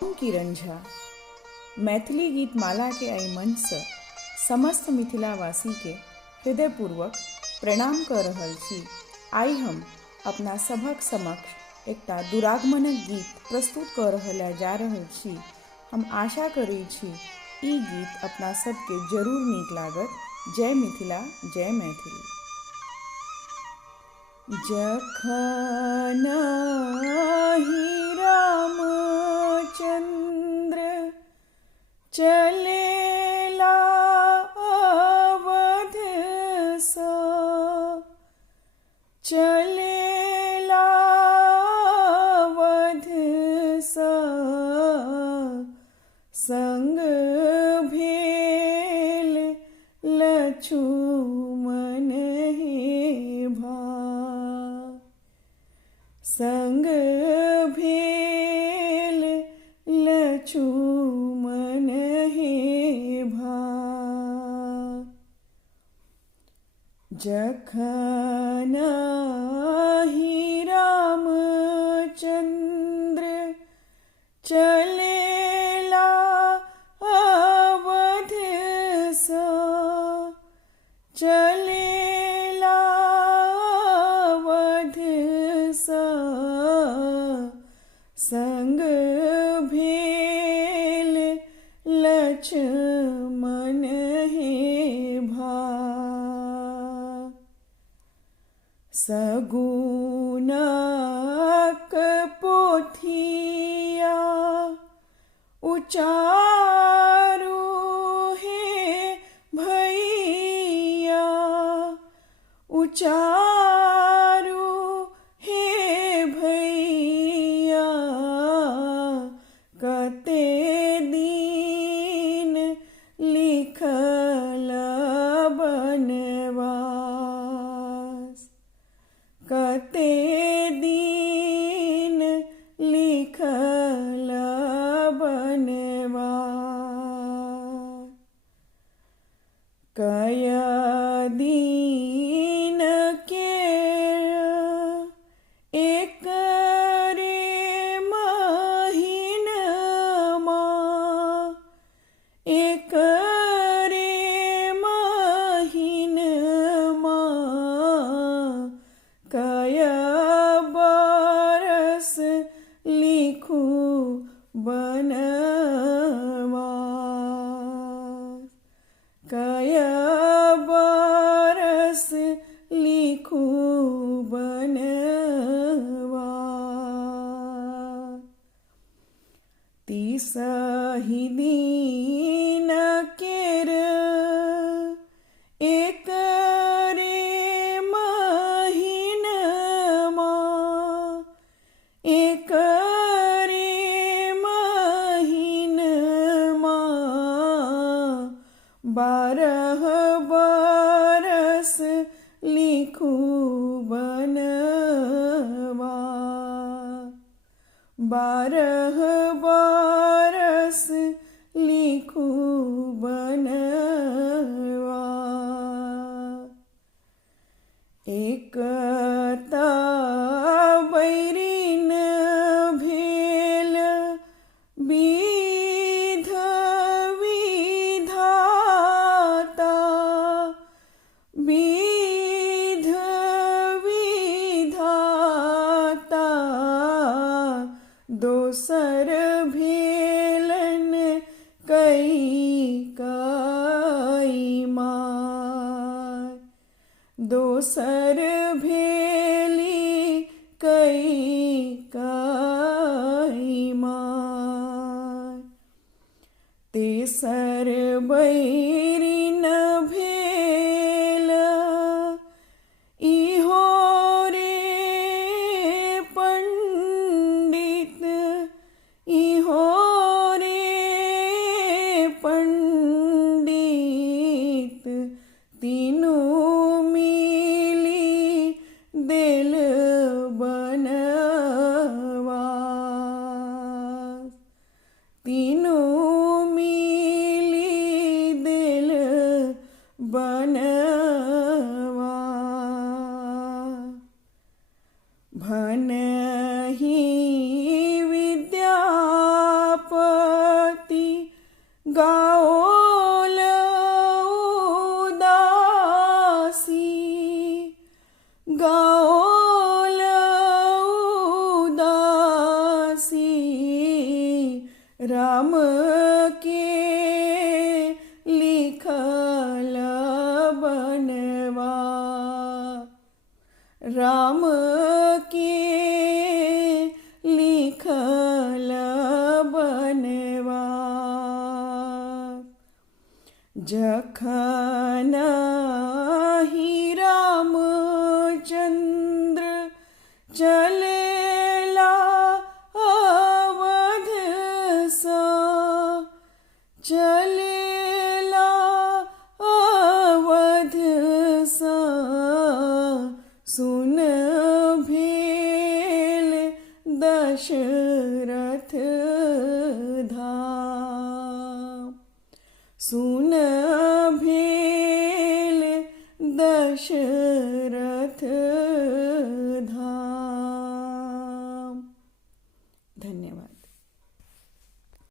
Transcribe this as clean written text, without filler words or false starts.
किरण झा मैथिली गीत माला के आई मंच से समस्त मिथिलावासी के हृदयपूर्वक प्रणाम कर रहल छी। आई हम अपना सभक समक्ष एकटा दुरागमनक गीत प्रस्तुत कर जा रहल छी। हम आशा करै छी ई गीत अपना सबके जरूर नीक लागत। जय मिथिला, जय मैथिली। जखन ही रामचंद्र चलेला अवध सा, चलेला अवध सा, संग भेल लक्ष्मण हे भाई, संग भेल लक्ष्मण हे भाई। जखन ही रामचंद्र चलेला अवध सा, चलेला अवध सा, संग भेल लक्ष्मण हे भाई। सगुनक पोथिया उचारू हे भैया, उचारू हे भैया, कते दिन लिखल बनवास, कते दिन लिखल बनवास। कय दिन केर एक रे महीनमा, एक रे महीनमा, कय बरस लिखू बनवास, कय बरस लिखू बनवास। तीसही दिन केर एक रे महीनमा, एक रे महीनमा, 12 बरस लिखू बनवास, 12 बरस लिखू बनवास। एकता बैरिन भेल विध विधाता, विध विधाता, दोसर भेलन कई माय, दोसर भेली कई माय। तेसर बैरिन भेल इहो रे पंडित, इहो रे पंडित, तीनू मिली देल बनवास, तीनू मिली देल बनवास। भनहि विद्यापति राम के लिखल बनवा, राम के लिखल बनवा। जखन ही रामचंद्र चलेला अवध सा, चलेला अवध सा, सुन भेल दशरथ धाम, सुन भेल दशरथ धाम। धन्यवाद।